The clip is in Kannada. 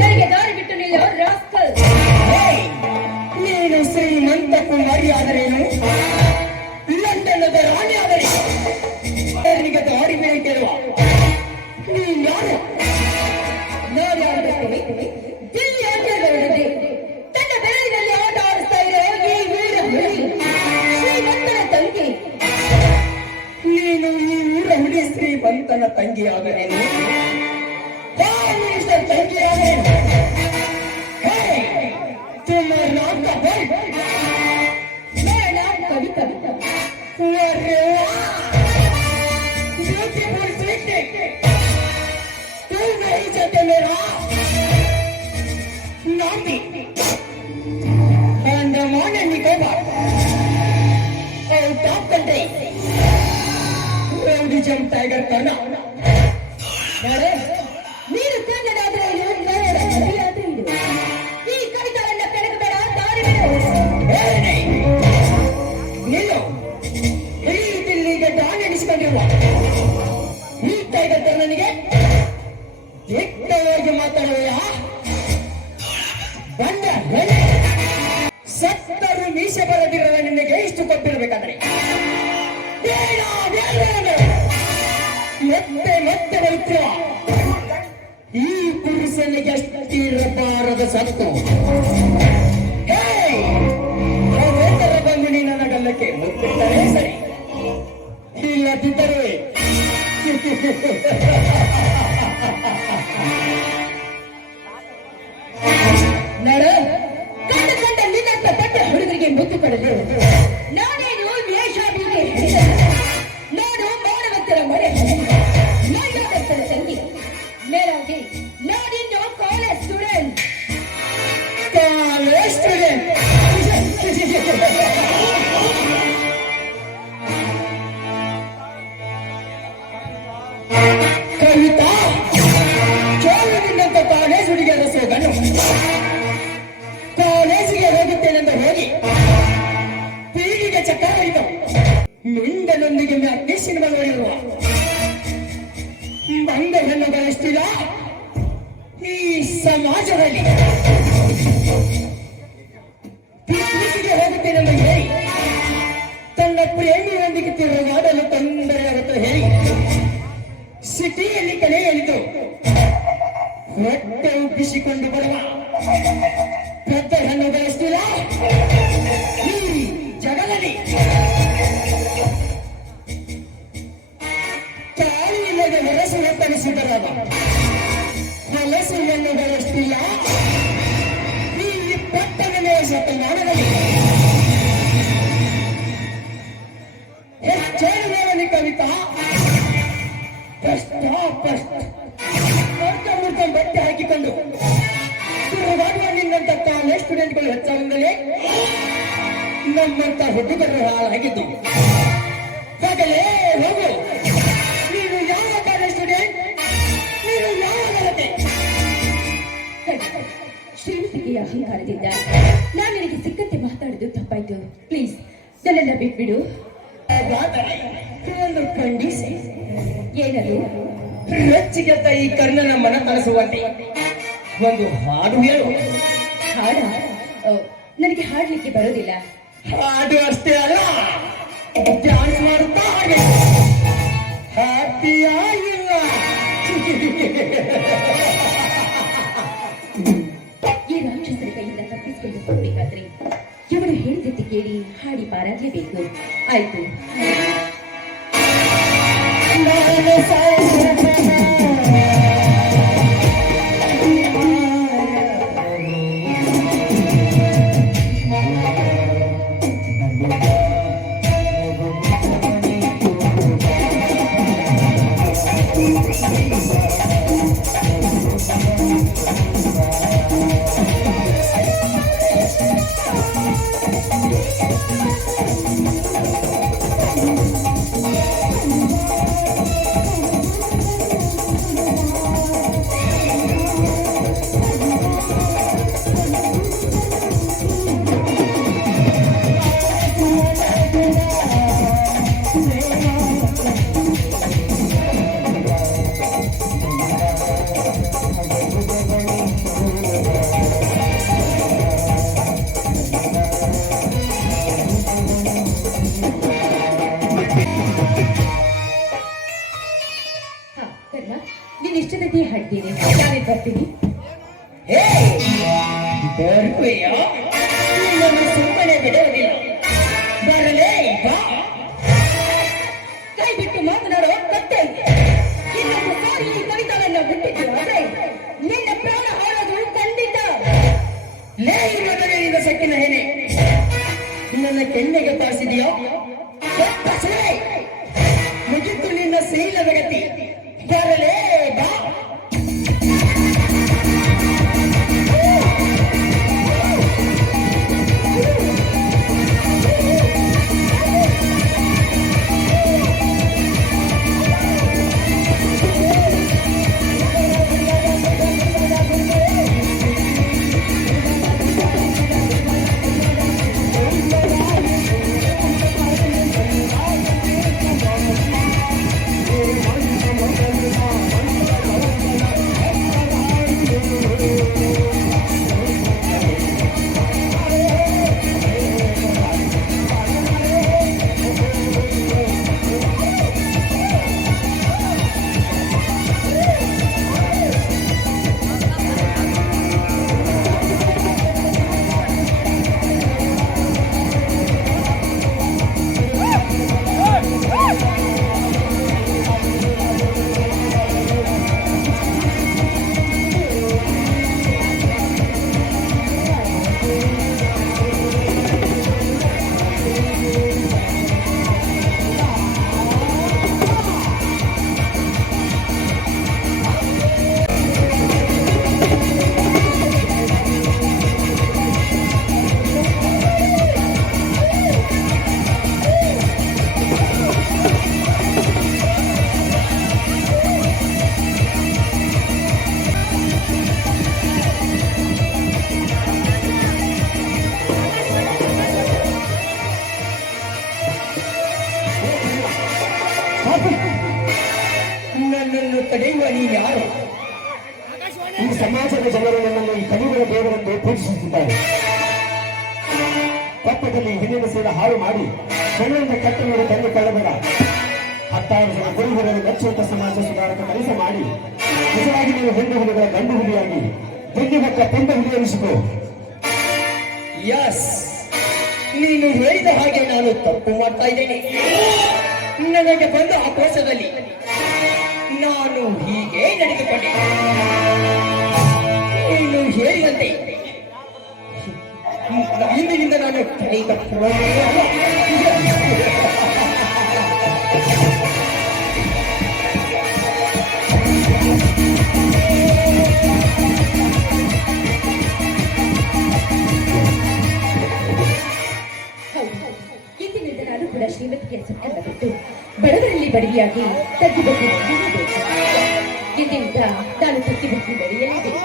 ನನಗೆ ದಾರಿ ಬಿಟ್ಟು ನಿಲ್ಲೋ ರಾಸ್ಕಲ್. ನೀನು ಶ್ರೀಮಂತ ಕುಮಾರಿ ಆದರೇನು, ಲಂಡನದ ರಾಣಿ ಆದರೆ ಅವರಿಗೆ ದಾರಿ ಬೇಕಿರುವ ನೀನು ಯಾರು? ನಾನು ಯಾರು? ದಿಲ್ಲಿ ಆಟಗಾರರೇ ತನ್ನ ಬೆರಳಿನಲ್ಲಿ ಆಟ ಆಡಿಸ್ತಾ ಇರೋ ಈ ವೀರ ಹುಲಿ ಶ್ರೀಮಂತನ ತಂಗಿ. ನೀನು ಈ ಊರ ಹುಲಿ ಶ್ರೀಮಂತನ ತಂಗಿ ಆದರೇನು, ತಂಗಿ ಆದರೇನು? तुम नाम का भाई, मेरा नाम कविता। अरे वाह, ब्यूटीफुल सिटी, तू नहीं चाहते मेरा नाम भी Andaman and Nicobar out of country rowdyism tiger करना। अरे ನೀನು ಕನ್ನಡಾದ್ರೆ ಮರ್ಯಾದೆ ಇದು. ಈ ಕವಿತಾರನ್ನ ಕೆಳಗಬೇಡ, ದಾರಿ ಬಿಡು. ನೀನು ಈ ದಿಲ್ಲಿಗೆ ದಾನ ಎಣಿಸಿಕೊಂಡಿರುವ ಈ ಟೈಗರ್ ನನಗೆ ದಿಟ್ಟವಾಗಿ ಮಾತಾಡುವೆಯಾ? ಬಂದ ಸತ್ತರು ಮೀಸೆ ಬರದಿರುವ ನಿನಗೆ ಇಷ್ಟು ಕೊಟ್ಟಿರಬೇಕಾದ್ರೆ ಮತ್ತೆ ಮತ್ತೆ ಬರುತ್ತಿರುವ ಈ ಪುರುಷನಿಗೆ ಅಷ್ಟಿರಬಾರದ ಸತ್ತು ವೇತರ ಬಂದು ನೀ ನನ್ನ ಗಲ್ಲಕ್ಕೆ ಮುತ್ತಿಟ್ಟರೆ ಸರಿ, ಇಲ್ಲದಿದ್ದರೆ ನಡ ಕಂಡ ಕಂಡ ನಿನ್ನಂತ ಪಟ್ಟ ಹುಡುಗರಿಗೆ ಮುತ್ತು ಕೊಡಲು ನಾನೇನು ವೇಷಾಭಿಗೆ ನಾನು ಮಾನವಂತರ ಮನೆ ಮರ್ಯಾದಸ್ಥರ ತಂಗಿ. ಮೇಲಾಗಿ ನಾನಿನ್ನು ಕಾಲೇಜ್ ಸ್ಟೂಡೆಂಟ್. ಕವಿತಾ, ಕೇಳುವುದಿಲ್ಲಂತ ಕಾಲೇಜ್ ಹುಡುಗಿಯರ ಸೋಗನು ಕಾಲೇಜಿಗೆ ಹೋಗುತ್ತೇನೆಂದು ಹೋಗಿ ಪೀಳಿಗೆ ಚಕ್ರ ಹೊಯ್ತು ಮಿಂಡನೊಂದಿಗೆ ಮ್ಯಾಟ್ನಿ ಸಿನಿಮಾ ನೋಡಿರುವ ಬಂದ ಹೆಣ್ಣುಗಳಷ್ಟಿಲ್ಲ ಈ ಸಮಾಜದಲ್ಲಿ. ಪೀಳಿಗೆ ಹೋಗುತ್ತೇನೆಂದು ಹೇಳಿ ತನ್ನ ಪ್ರೇಮಿಯೊಂದಿಗೆ ತಿರುಗಾಡಲು ತೊಂದರೆಯಾಗುತ್ತದೆ ಹೇಳಿ ಸಿಟಿಯಲ್ಲಿ ಕಲೆ ಎಳೆದು ಹೊಟ್ಟೆ ಉಬ್ಬಿಸಿಕೊಂಡು ಬರುವ ಪೆದ್ದ ಹೆಣ್ಣುಗಳಷ್ಟಿಲ್ಲ ಈ ಜಗದಲ್ಲಿ. ತಾಳಿ ಇಲ್ಲದೆ ಹೊಲಸು ಹೊತ್ತನಿಸಿದರಾದ ಹೊಲಸು ಹೆಣ್ಣುಗಳಷ್ಟಿಲ್ಲ ಈ ಪಟ್ಟಣದ ಶತಮಾನದಲ್ಲಿ. ಹೆಚ್ಚೇಳುವವನಿ ಕವಿತಾ ಬಟ್ಟೆ ಹಾಕಿಕೊಂಡು ತಿರುಗಾಡುವ ನಿನ್ನಂತ ಕಾಲೇಜ್ ಸ್ಟೂಡೆಂಟ್ಗಳು ಹೆಚ್ಚಾಗಲೇ ನಮ್ಮಂತ ಹುಡುಗರು ಹಾಳಾಗಿದ್ದು. ಹಾಗಲೇ ಹೋಗು, ನೀನು ಯಾವ ಕಾಲೇಜ್ ಸ್ಟೂಡೆಂಟ್, ನೀನು ಯಾವ ಗಲತೆ? ಶ್ರೀಮತಿಗೆ ಅಹಂಕಾರದಿಂದ ನಾನು ನಿನಗೆ ಸಿಕ್ಕಂತೆ ಮಾತಾಡಿದ್ದು ತಪ್ಪಾಯ್ತು. ಪ್ಲೀಸ್ ನನ್ನೆಲ್ಲ ಬಿಟ್ಬಿಡು. ಒಂದು ಖಂಡಿಸಿ ಏನದು? ರೊಚ್ಚಿಗೆದ್ದ ಈ ಕರ್ಣನ ಮನ ಕಳಿಸುವಂತೆ ಒಂದು ಹಾಡು ಹೇಳು. ಹಾಡ? ನನಗೆ ಹಾಡ್ಲಿಕ್ಕೆ ಬರೋದಿಲ್ಲ. ಹಾಡು ಅಷ್ಟೇ ಅಲ್ಲ, ಡ್ಯಾನ್ಸ್ ಮಾಡುತ್ತಾ ಹಾಗೆ ಹ್ಯಾಪಿಯಾಗಿಲ್ಲ. ಈ ರಾಕ್ಷಸರ ಕೈಯಿಂದ ತಪ್ಪಿಸಿಕೊಂಡು ಹೋಗ್ಬೇಕಾದ್ರೆ ಇವನು ಹೇಳಿದಂತೆ ಕೇಳಿ ಹಾಡಿ ಪಾರಾಗಲೇಬೇಕು. ಆಯ್ತು. ಬರ್ತೀನಿ. ಹೇ ಬರುವೆಯಾ? ನಿನ್ನನ್ನು ಸುಮ್ಮನೆ ಬಿಡುವುದಿಲ್ಲ. ಬರಲೇ ಬಾ. ಕೈ ಬಿಟ್ಟು ಮಾತನಾಡೋ ಕತ್ತೆ. ಇನ್ನೊಂದು ಸಾರಿ ಈ ಕವಿತವನ್ನು ಬಿಟ್ಟಿದ್ದು ಆದ್ರೆ ನಿನ್ನ ಪ್ರಾಣ ಹಾಳೋದು ಖಂಡಿತ. ಲೇ ಮಗನಿಂದ ಸಕ್ಕಿನ ಹೆನೆ, ನನ್ನ ಕೆನ್ನೆಗೆ ಪಾಸಿದೆಯಾ? ಮುಗಿತು ನಿನ್ನ ಶೀಲದ ಗತಿ. ಬರಲೇ ಬಾ. ನನ್ನನ್ನು ತಡೆಯುವ ನೀನು ಯಾರು? ಈ ಸಮಾಜದ ಜನರು ನನ್ನನ್ನು ಈ ಕಲಿಯುವ ದೇವರೆಂದು ಪೂಜಿಸುತ್ತಿದ್ದಾರೆ. ಪಕ್ಕದಲ್ಲಿ ಹಿಂದಿನ ಸೇವೆ ಹಾಳು ಮಾಡಿ ಕಣ್ಣಿಂದ ಕಟ್ಟ ಮೇಲೆ ತಂದುಕೊಳ್ಳಬೇಡ. 10,000 ಜನ ಗುರುಹುಗಳನ್ನು ಮೆಚ್ಚುವಂತ ಸಮಾಜ ಸುಧಾರಕ ಕೆಲಸ ಮಾಡಿ ನಿಜವಾಗಿ ನೀವು ಹೆಣ್ಣು ಹುಲಿಗಳ ಗಂಡು ಹುಲಿಯಾಗಿ ಬೆನ್ನಿ ಹೊಕ್ಕ ಪೆಂಡ ಹುಲಿ ಎನಿಸಿಕೋ. ಯಸ್, ನೀನು ಹೇಳಿದ ಹಾಗೆ ನಾನು ತಪ್ಪು ಮಾಡ್ತಾ ಇದ್ದೇನೆ. ನನಗೆ ಬಂದ ಆಕ್ರೋಶದಲ್ಲಿ ನಾನು ಹೀಗೆ ನಡೆದುಕೊಂಡೆ. ನೀನು ಹೇಳಿದಂತೆ ಇಂದಿನಿಂದ ನಾನು ಕೈ ತಪ್ಪುವುದೇ ಅಲ್ಲ. ಹೌದು, ಇಂದಿನಿಂದ ನಾನು ಕೂಡ ಶ್ರೀಮತಿಗೆ ಸುತ್ತನ್ನು ಬಿಟ್ಟು ಬಡವರಲ್ಲಿ ಬಡವಿಯಾಗಿ ತಗ್ಗಿಬಗ್ಗಿ ನಡೆಯಬೇಕು. ಇಂದಿನಿಂದ ನಾನು ತಗ್ಗಿಬಗ್ಗಿ ನಡೆಯಲೇಬೇಕು.